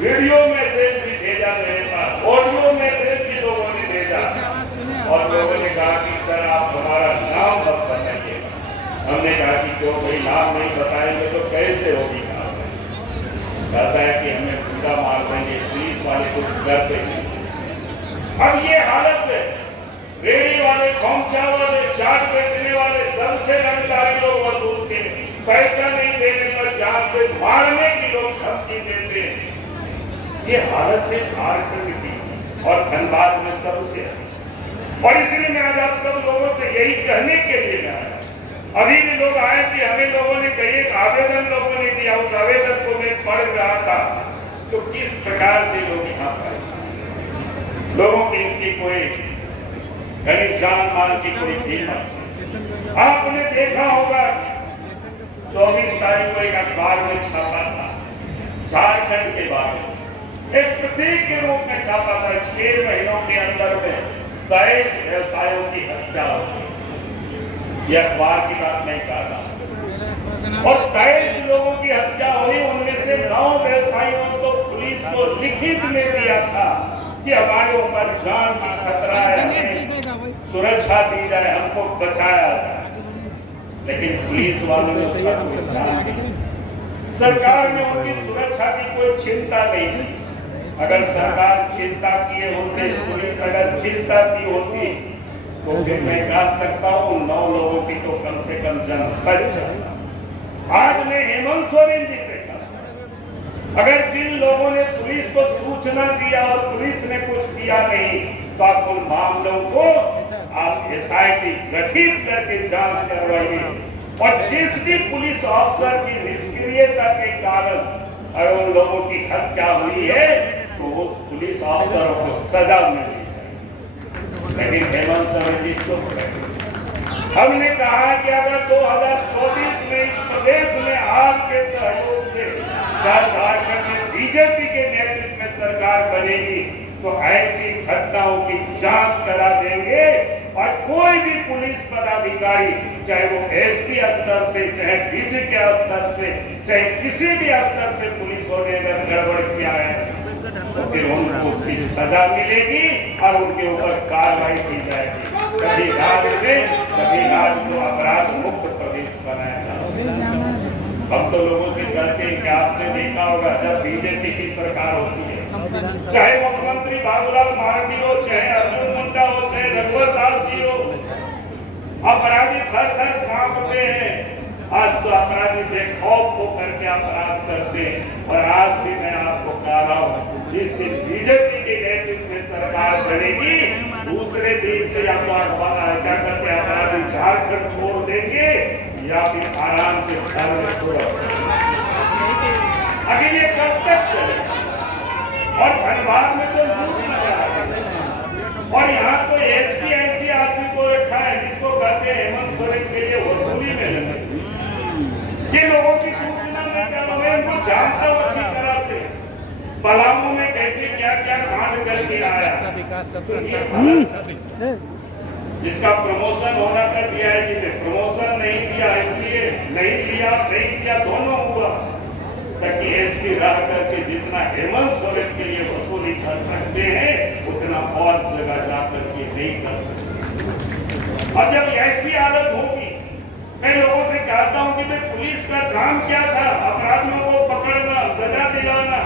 Video message भी भेजा मेरे पास, ऑडियो मैसेज भी लोगों ने भेजा और लोगों ने कहा कि सर आप हमारा नाम मत बताइएगा। हमने कहा कि क्यों भाई नाम नहीं बताएंगे तो कैसे होगी कार्रवाई? कहता है कि हमें पूरा मार देंगे, पुलिस वाले कुछ करते नहीं। अब ये हालत है, रेडी वाले, खोमचा वाले, चाट बेचने वाले सबसे रंगदारी लोग वसूलते हैं, पैसा नहीं देने पर जान से मारने की लोग धमकी देते हैं। ये हालत है झारखंड की और धनबाद में सबसे। और इसलिए मैं आज आप सब लोगों से यही कहने के लिए मैं आया। अभी भी लोग आए थे, हमें लोगों ने कही एक आवेदन लोगों ने दिया, उस आवेदन को मैं पढ़ रहा था तो किस प्रकार से लोग यहाँ पर लोगों की इसकी कोई कहीं जान माल की कोई कीमत। आपने देखा होगा 24 तारीख को एक अखबार में छापा था झारखंड के बारे में, एक प्रतीक के रूप में छापा था। 6 महीनों के अंदर में 23 व्यवसायों की हत्या होगी। यह अखबार की बात नहीं कर रहा। और 23 लोगों की हत्या हुई, उनमें से 9 व्यवसायियों को पुलिस को लिखित में दिया था कि हमारे ऊपर जान का खतरा है, सुरक्षा दी जाए, हमको बचाया जाए। लेकिन पुलिस वालों ने उसका कोई ध्यान नहीं। सरकार ने उनकी सुरक्षा की कोई चिंता नहीं। अगर सरकार चिंता किए होते, पुलिस अगर चिंता की होती तो फिर मैं कह सकता हूँ 9 लोगों की तो कम से कम जान बच जाती। आज मैं हेमंत सोरेन जी से कहा, अगर जिन लोगों ने पुलिस को सूचना दिया और पुलिस ने कुछ किया नहीं तो आप उन मामलों को आप SIT गठित करके जांच करवाइए। और जिस भी पुलिस अफसर की निष्क्रियता के कारण अगर उन लोगों की हत्या हुई है तो उस पुलिस अफसरों को सजा मिलनी चाहिए। लेकिन हेमंत सोरेन जी चुप रहे। हमने कहा कि अगर 2024 में इस प्रदेश में आपके सहयोग से झारखंड में बीजेपी के नेतृत्व में सरकार बनेगी तो ऐसी घटनाओं की जांच करा देंगे और कोई भी पुलिस पदाधिकारी, चाहे वो SP स्तर से, चाहे DG के स्तर से, चाहे किसी भी स्तर से पुलिस वाले अगर गड़बड़ किया है तो फिर उनको उसकी सजा मिलेगी और उनके ऊपर कार्रवाई की जाएगी। कभी राज्य में, कभी राज्य को अपराध मुक्त प्रदेश बनाया जाएगा। हम तो लोगों से कहते हैं कि आपने देखा होगा जब बीजेपी की सरकार होती है, चाहे मुख्यमंत्री बाबूलाल मरांडी हो, चाहे अर्जुन मुंडा हो, चाहे रघुवर दास जी हो, अपराधी थर थर कांपते हैं। आज तो अपराधी बेखौफ होकर के अपराध करते हैं। और आज भी मैं आपको कह रहा हूँ, जिस दिन बीजेपी के नेतृत्व में सरकार बनेगी दूसरे दिन से या तो क्या करते हैं अपराधी झारखंड छोड़ देंगे या फिर आराम से घर में छोड़। अगर ये कब तक चलेगा? और धनबाद में तो लूट मचा है और यहाँ तो SP ऐसी आदमी को रखा है जिसको कहते हैं हेमंत सोरेन के लिए वसूली में लगे। ये लोगों की सूचना नहीं कर रहे, उनको जानता हूँ अच्छी तरह से पलामू में कैसे क्या क्या कांड करके आया। जिसका प्रमोशन होना था DIG ने प्रमोशन नहीं दिया, इसलिए नहीं दिया दोनों हुआ ताकि SP रह करके जितना हेमंत सोरेन के लिए वसूली कर सकते हैं उतना और जगह जा करके नहीं कर सकते। और जब ऐसी हालत होगी, मैं लोगों से कहता हूं कि भाई पुलिस का काम क्या था? अपराधियों को पकड़ना, सजा दिलाना।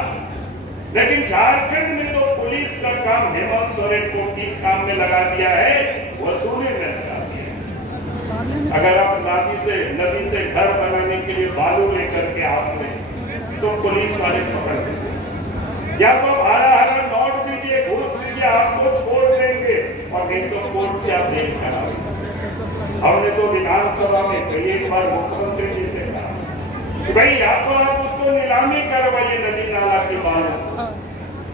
लेकिन झारखंड में तो पुलिस का काम हेमंत सोरेन को किस काम में लगा दिया है? वसूली में लगा दिया। अगर आप नदी से घर बनाने के लिए बालू लेकर के आते तो पुलिस वाले पकड़ते या तो हरा नोट दीजिए, घूस दीजिए, आपको छोड़ देंगे और नहीं तो कोर्ट से आप नहीं करा। हमने तो विधानसभा में कई एक बार मुख्यमंत्री जी से कहा कि भाई या तो आप उसको नीलामी करवाइए नदी नाला के बालू,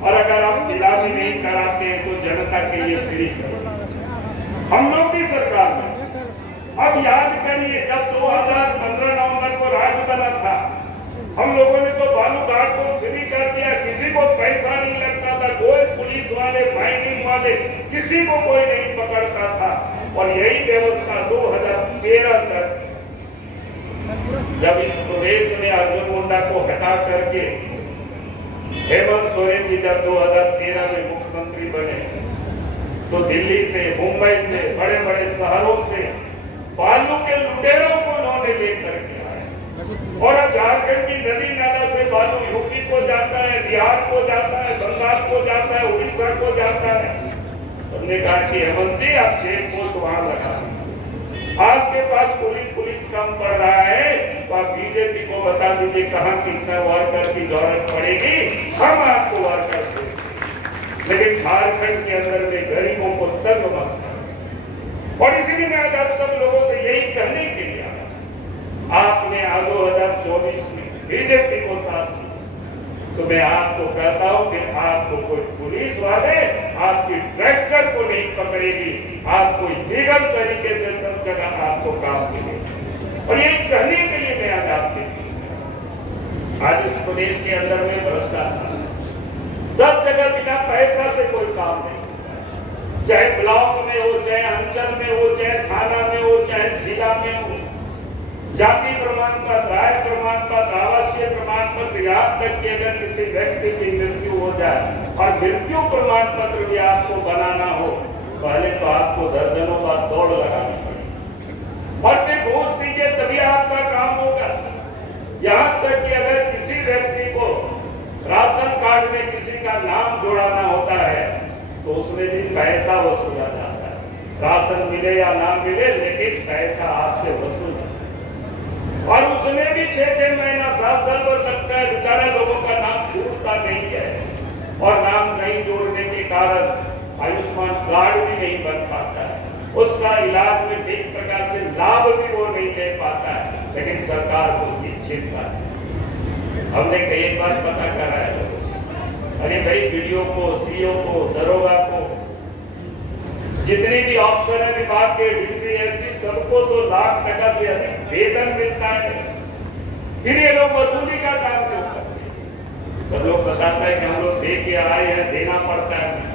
और अगर आप नीलामी नहीं कराते हैं तो जनता के लिए फ्री करिए। हम लोग की सरकार में अब याद करिए जब 2015 नवंबर को राज बना था, हम लोगों ने तो बालू घाट को फ्री कर दिया, किसी को पैसा नहीं लगता था, कोई पुलिस वाले, माइनिंग वाले, किसी को कोई नहीं पकड़ता था। और यही व्यवस्था 2013 तक जब इस प्रदेश में अर्जुन मुंडा को हटा करके हेमंत सोरेन जी जब 2013 में मुख्यमंत्री बने तो दिल्ली से, मुंबई से, बड़े बड़े शहरों से बालू के लुटेरों को उन्होंने लेकर के आए और अब झारखंड की नदी नाला से बालू यूपी को जाता है, बिहार को जाता है, बंगाल को जाता है, उड़ीसा को जाता है। हमने कहा कि हेमंत जी आप चेक पोस्ट वहां लगा, आपके पास पुलिस कम पड़ रहा है तो आप बीजेपी को बता दीजिए कहां कितना वर्कर की जरूरत पड़ेगी, हम आपको वर्कर देंगे। लेकिन झारखंड के अंदर में गरीबों को तंग मत करो। और इसीलिए मैं आज आप सब लोगों से यही कहने के लिए आया, आपने 2024 में बीजेपी को साथ दिया तो मैं आपको कहता हूं कि आपको कोई पुलिस वाले आपकी ट्रैक्टर को नहीं पकड़ेगी, आपको लीगल तरीके से सब जगह आपको काम मिलेगा। और ये कहने के लिए मैं आज आपके आज इस प्रदेश के अंदर में भ्रष्टाचार सब जगह बिना पैसा से कोई काम नहीं, चाहे ब्लॉक में हो, चाहे अंचल में हो, चाहे थाना में हो, चाहे जिला में हो, जाति प्रमाण पत्र, आय प्रमाण पत्र, आवासीय प्रमाण पत्र, यहाँ तक कि अगर किसी व्यक्ति की मृत्यु हो जाए और मृत्यु प्रमाण पत्र भी आपको बनाना हो, पहले तो आपको दर्जनों बार दौड़ लगानी पड़ेगी और फिर घूस दीजिए तभी आपका काम होगा। यहाँ तक कि अगर किसी व्यक्ति को राशन कार्ड में किसी का नाम जोड़ाना होता है तो उसमें भी पैसा वसूला जाता है, राशन मिले या ना मिले लेकिन पैसा आपसे वसूल और उसमें भी 6-6 महीना 7 साल भर लगता है। बेचारे लोगों का नाम छूटता नहीं है और नाम नहीं जोड़ने के कारण आयुष्मान कार्ड भी नहीं बन पाता है, उसका इलाज में ठीक प्रकार से लाभ भी वो नहीं ले पाता है, लेकिन सरकार को उसकी चिंता है। हमने कई बार पता करा है लोगों से, अरे भाई वीडियो को, सीओ को, दरोगा को, जितने भी अफसर है विभाग के, डीसी, एसपी, सबको 2 लाख टका से अधिक वेतन मिलता है, फिर ये लोग वसूली का काम क्यों करते हैं? सब लोग बताता है कि हम लोग दे के आए हैं, देना पड़ता है।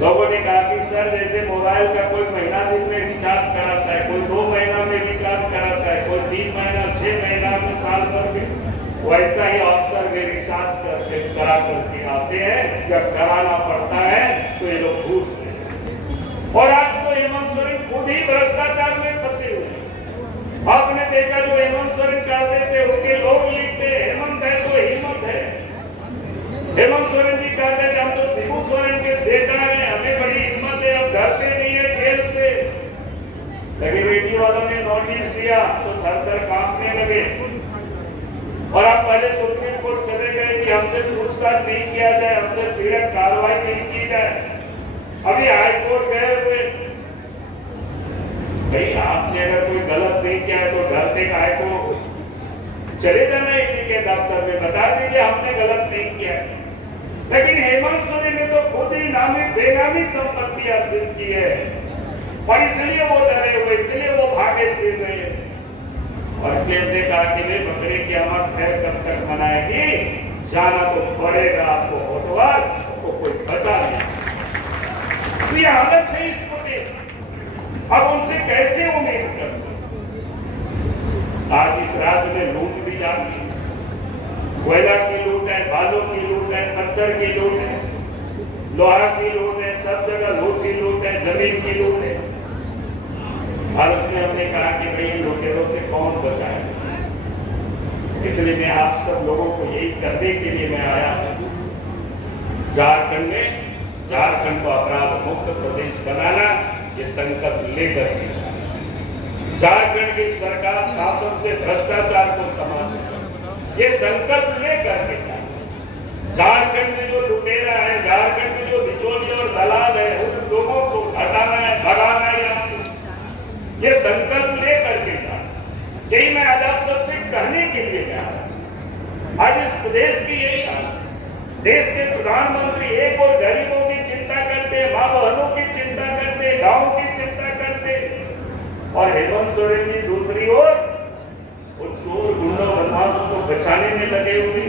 लोगों ने कहा कि सर जैसे मोबाइल का कोई महीना दिन में रिचार्ज कराता है, कोई 2 महीना में रिचार्ज कराता है, कोई 3 महीना, 6 महीना में, साल भर में, वैसा ही अफसर में रिचार्ज करके करा करके आते हैं। जब कराना पड़ता है तो ये लोग घूस लेते हैं और आज तो हेमंत सोरेन खुद ही भ्रष्टाचार में फंसे हुए हैं। आपने देखा जो हेमंत सोरेन कहते थे उनके लोग लिखते हेमंत है तो हिम्मत है। हेमंत सोरेन जी कहते थे हम तो शिबू सोरेन के बेटा है, हमें बड़ी हिम्मत है, अब घर पे नहीं है जेल से। लेकिन बेटी वालों ने नोटिस दिया तो थर कांपने लगे और आप पहले सुप्रीम कोर्ट चले गए कि हमसे पूछताछ नहीं किया जाए, हमसे पीड़ित कार्रवाई नहीं की जाए। अभी हाई कोर्ट गए हुए, भाई आपने अगर कोई गलत नहीं किया है तो घर पे काय को चले जाना ईडी के दफ्तर में, बता दीजिए हमने गलत नहीं किया है। लेकिन हेमंत सोरेन ने तो खुद ही नामी बेनामी संपत्ति अर्जित की है और इसलिए वो डरे हुए, इसलिए वो भागे फिर रहे हैं। और कहते कहा कि वे बकरे की आमद खैर कब तक मनाएगी, जाना तो पड़ेगा आपको होटवार, तो कोई बचा नहीं। तो ये हालत है इस प्रदेश, अब उनसे कैसे उम्मीद करते? आज इस राज्य में लूट भी जाती है, कोयला की लूट है, बालू की लूट है, पत्थर की लूट है, लोहा की लूट है, सब जगह लूट की लूट है, जमीन की लूट है। और उसमें हमने कहा कि भाई लुटेरों से कौन बचाए, इसलिए मैं आप सब लोगों को यही करने के लिए मैं आया हूं। झारखंड को अपराध मुक्त प्रदेश बनाना, ये संकल्प लेकर के जाए। झारखंड की सरकार शासन से भ्रष्टाचार को समाप्त, ये संकल्प लेकर के जाए। झारखंड में जो लुटेरा है, झारखंड में जो बिचौलिए और दलाल है, उन लोगों को हटाना है, भगाना है यहाँ से, ये संकल्प लेकर के जाए। यही मैं आज आप सबसे कहने के लिए कह रहा हूं। आज इस प्रदेश की यही हालत, देश के प्रधानमंत्री एक और गरीबों की चिंता करते, माँ बहनों की चिंता करते, गांव की चिंता करते, और हेमंत सोरेन जी दूसरी ओर वो चोर गुंडों बदमाशों को बचाने में लगे हुए।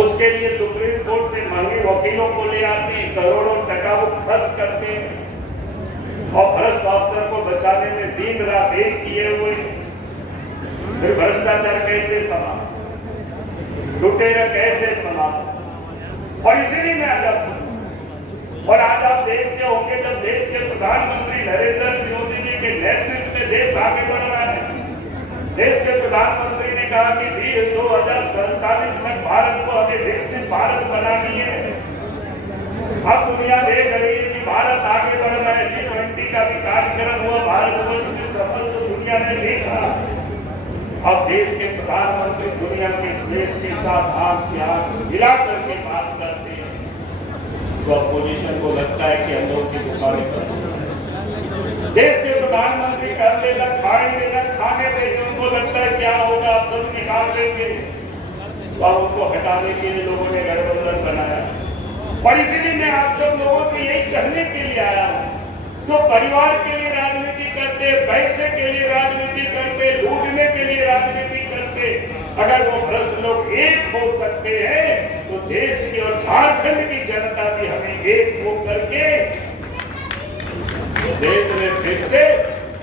उसके लिए सुप्रीम कोर्ट से महंगे वकीलों को ले आते हैं, करोड़ों टका वो खर्च करते हैं और भ्रष्ट अफसर को बचाने में दिन रात एक किए हुए। फिर भ्रष्टाचार कैसे समाप्त? लुटेरा कैसे समाप्त। और इसीलिए मैं आज आप सुनूं। और आज आप देखते होंगे जब देश के प्रधानमंत्री नरेंद्र मोदी जी के नेतृत्व में देश आगे बढ़ रहा है। देश के प्रधानमंत्री ने कहा कि 2047 में भारत को हमें विकसित भारत बनानी है। अब दुनिया देख रही है कि भारत आगे बढ़ रहा है। G20 का भी कार्यक्रम हुआ, भारतवर्ष की सफल तो दुनिया ने देखा। अब देश के प्रधानमंत्री दुनिया के देश के साथ आंख से आंख मिला करके बात करते हैं, तो अपोजिशन को लगता है कि हम लोग की दुकानें कर देश के प्रधानमंत्री कर लेगा, खाने देंगे, उनको लगता है क्या होगा, आप सब निकाल देंगे। तो अब उनको हटाने के लिए लोगों ने गठबंधन बनाया। और इसीलिए मैं आप सब लोगों से यही कहने के लिए आया हूँ, जो परिवार के लिए राजनीति करते, पैसे के लिए राजनीति करते, लूटने के लिए राजनीति करते, अगर वो भ्रष्ट लोग एक हो सकते हैं तो देश की और झारखंड की जनता भी हमें एक हो करके देश में फिर से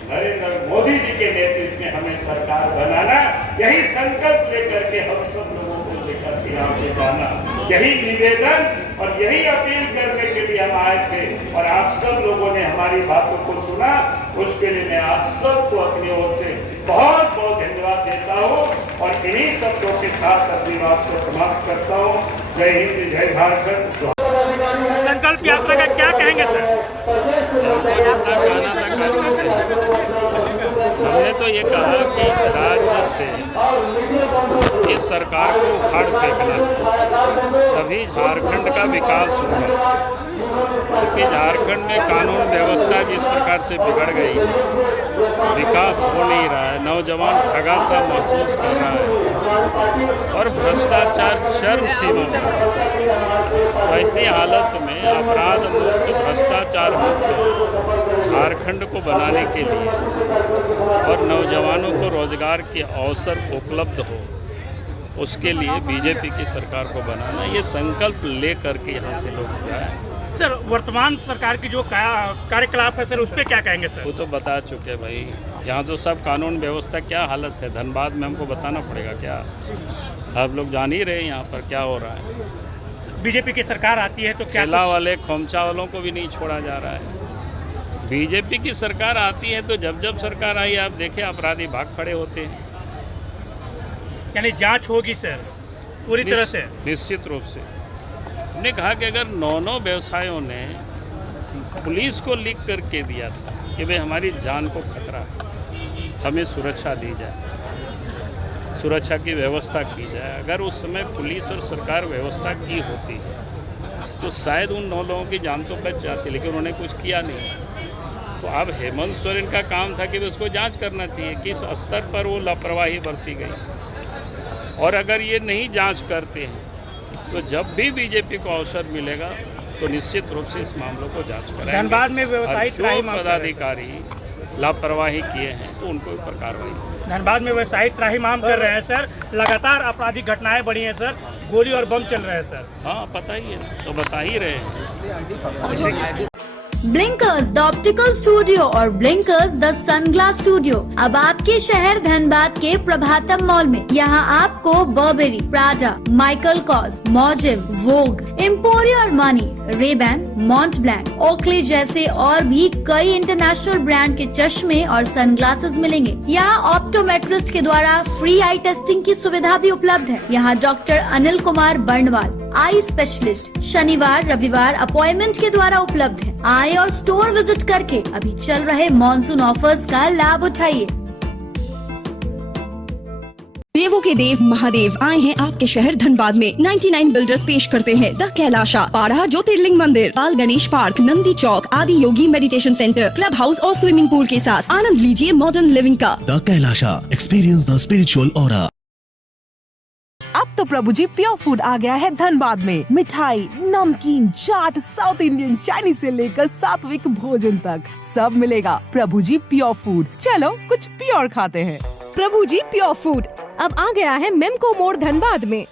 नरेंद्र मोदी जी के नेतृत्व में हमें सरकार बनाना, यही संकल्प लेकर के हम सब लोगों को लेकर के आगे जाना, यही निवेदन और यही अपील करने के लिए हम आए थे। और आप सब लोगों ने हमारी बातों को सुना, उसके लिए मैं आप सबको अपनी ओर से बहुत बहुत धन्यवाद देता हूँ। और इन्हीं शब्दों के साथ अपनी बात को समाप्त करता हूँ। जय हिंद, जय झारखंड। संकल्प यात्रा का क्या कहेंगे सर? हमने तो ये कहा कि इस राज्य से इस सरकार को उखाड़ फेंकना, तभी झारखंड का विकास होगा। क्योंकि झारखंड में कानून व्यवस्था जिस प्रकार से बिगड़ गई, विकास हो नहीं रहा है, नौजवान ठगा सा महसूस कर रहा है और भ्रष्टाचार चरम सीमा पर। ऐसी हालत में अपराध मुक्त, भ्रष्टाचार मुक्त झारखंड को बनाने के लिए और नौजवानों को रोजगार के अवसर उपलब्ध हो, उसके लिए बीजेपी की सरकार को बनाना, ये संकल्प ले करके यहाँ से लोग जाए। सर, वर्तमान सरकार की जो कार्यकलाप है सर, उस पर क्या कहेंगे सर? वो तो बता चुके भाई, यहाँ तो सब कानून व्यवस्था क्या हालत है, धनबाद में हमको बताना पड़ेगा क्या? आप लोग जान ही रहे यहाँ पर क्या हो रहा है। बीजेपी की सरकार आती है तो क्या ठेला वाले, खोमचा वालों को भी नहीं छोड़ा जा रहा है। बीजेपी की सरकार आती है तो जब जब सरकार आई, आप देखें अपराधी भाग खड़े होते हैं। यानी जांच होगी सर पूरी तरह से? निश्चित रूप से। हमने कहा कि अगर 9 व्यवसायों ने पुलिस को लिख करके दिया था कि भाई हमारी जान को खतरा है, हमें सुरक्षा दी जाए, सुरक्षा की व्यवस्था की जाए, अगर उस समय पुलिस और सरकार व्यवस्था की होती तो शायद उन 9 लोगों की जान तो बच जाती, लेकिन उन्होंने कुछ किया नहीं। तो अब हेमंत सोरेन का काम था कि उसको जांच करना चाहिए किस स्तर पर वो लापरवाही बरती गई। और अगर ये नहीं जांच करते हैं तो जब भी बीजेपी को अवसर मिलेगा तो निश्चित रूप से इस मामलों को जांच कराएंगे। धनबाद में व्यवसायिक जो पदाधिकारी लापरवाही किए हैं तो उनको ऊपर कार्रवाई। धनबाद में व्यवसायिक त्राहिमाम कर रहे हैं सर, लगातार आपराधिक घटनाएं बढ़ी हैं सर, गोली और बम चल रहे हैं सर। हाँ, पता ही है, तो बता ही रहे हैं। ब्लिंकर्स द ऑप्टिकल स्टूडियो और ब्लिंकर्स द सनग्लास स्टूडियो अब आपके शहर धनबाद के प्रभातम मॉल में। यहाँ आपको बर्बेरी, प्राडा, माइकल कॉस, मॉजिव, Vogue, Emporio Armani, Ray Ban, Mont Blanc, Oakley जैसे और भी कई इंटरनेशनल ब्रांड के चश्मे और सनग्लासेस मिलेंगे। यहाँ ऑप्टोमेट्रिस्ट के द्वारा फ्री आई टेस्टिंग की सुविधा भी उपलब्ध है। यहाँ doctor Anil Kumar Barnwal, eye specialist, शनिवार रविवार अपॉइंटमेंट के द्वारा उपलब्ध है। आए और स्टोर विजिट करके अभी चल रहे मॉनसून ऑफर्स का लाभ उठाइए। देवों के देव महादेव आए हैं आपके शहर धनबाद में। 99 बिल्डर्स पेश करते हैं द कैलाशा, पारा ज्योतिर्लिंग मंदिर, बाल गणेश पार्क, नंदी चौक, आदि योगी मेडिटेशन सेंटर, क्लब हाउस और स्विमिंग पूल के साथ आनंद लीजिए मॉडर्न लिविंग का। The Kailasa, experience the spiritual aura. अब तो प्रभु जी प्योर फूड आ गया है धनबाद में। मिठाई, नमकीन, चाट, साउथ इंडियन, चाइनीज से लेकर सात्विक भोजन तक सब मिलेगा। प्रभु जी प्योर फूड, चलो कुछ प्योर खाते हैं। प्रभु जी प्योर फूड अब आ गया है मेमको मोड़ धनबाद में।